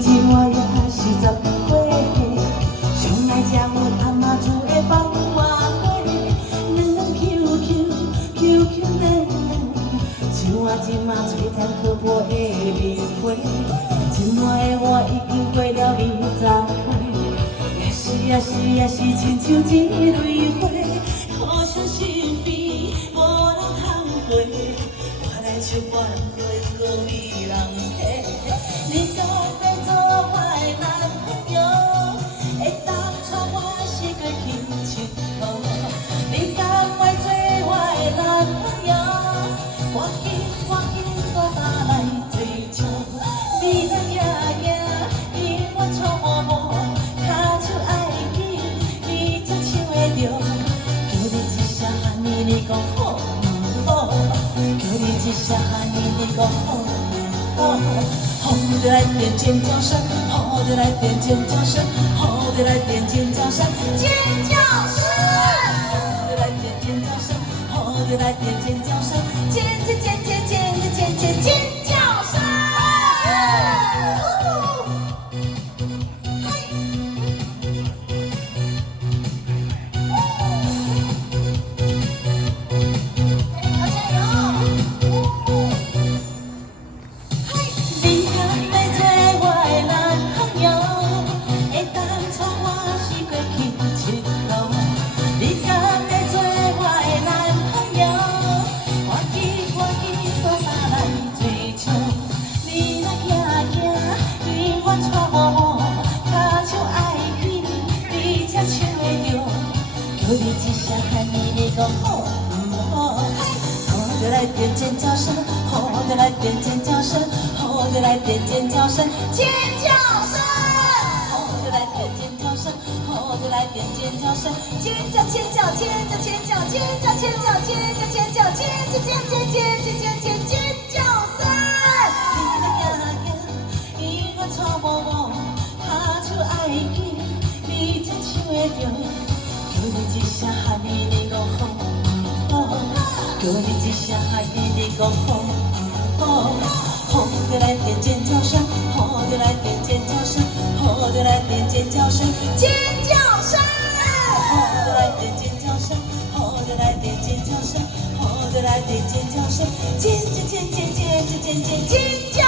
即我也是12岁，上爱食阮阿嬷煮的放花粿，嫩嫩 QQ 嫩，像我即马嘴甜可破的棉花。今晚的我已经过了20岁，也是亲像一蕊花，好像身边无人通陪，我来唱我人花歌美人嘿。你敢要做我的男朋友，会当带我四界去佚佗？你敢要做我的男朋友？赶紧我打来追求，你若行行，永远错无无，脚手爱紧，你才唱会着。叫你一声喊你讲好唔好？叫你一声喊你讲好唔好？好的来点尖叫声，好的来点尖叫声，好的来点尖叫声，尖叫声！好的来点尖叫声，好的来点尖叫声，尖叫声！叫你一声喊你讲好唔好？好的来点尖叫声，好的来点尖叫声，好的来点尖叫声，尖叫声！好的来点尖叫声，好的来点尖叫声，尖叫尖叫尖叫尖叫尖叫尖叫尖叫尖叫尖叫尖叫声！你若行行，永远错无无，脚手爱紧，你才唱会着。叫你一声喊你讲好唔好？叫你一声喊你讲好唔好？好的来点尖叫声，好的来点尖叫声，好的来点尖叫声，尖叫声！好的来点尖叫声，好的来点尖叫声，好的来点尖叫声，尖叫！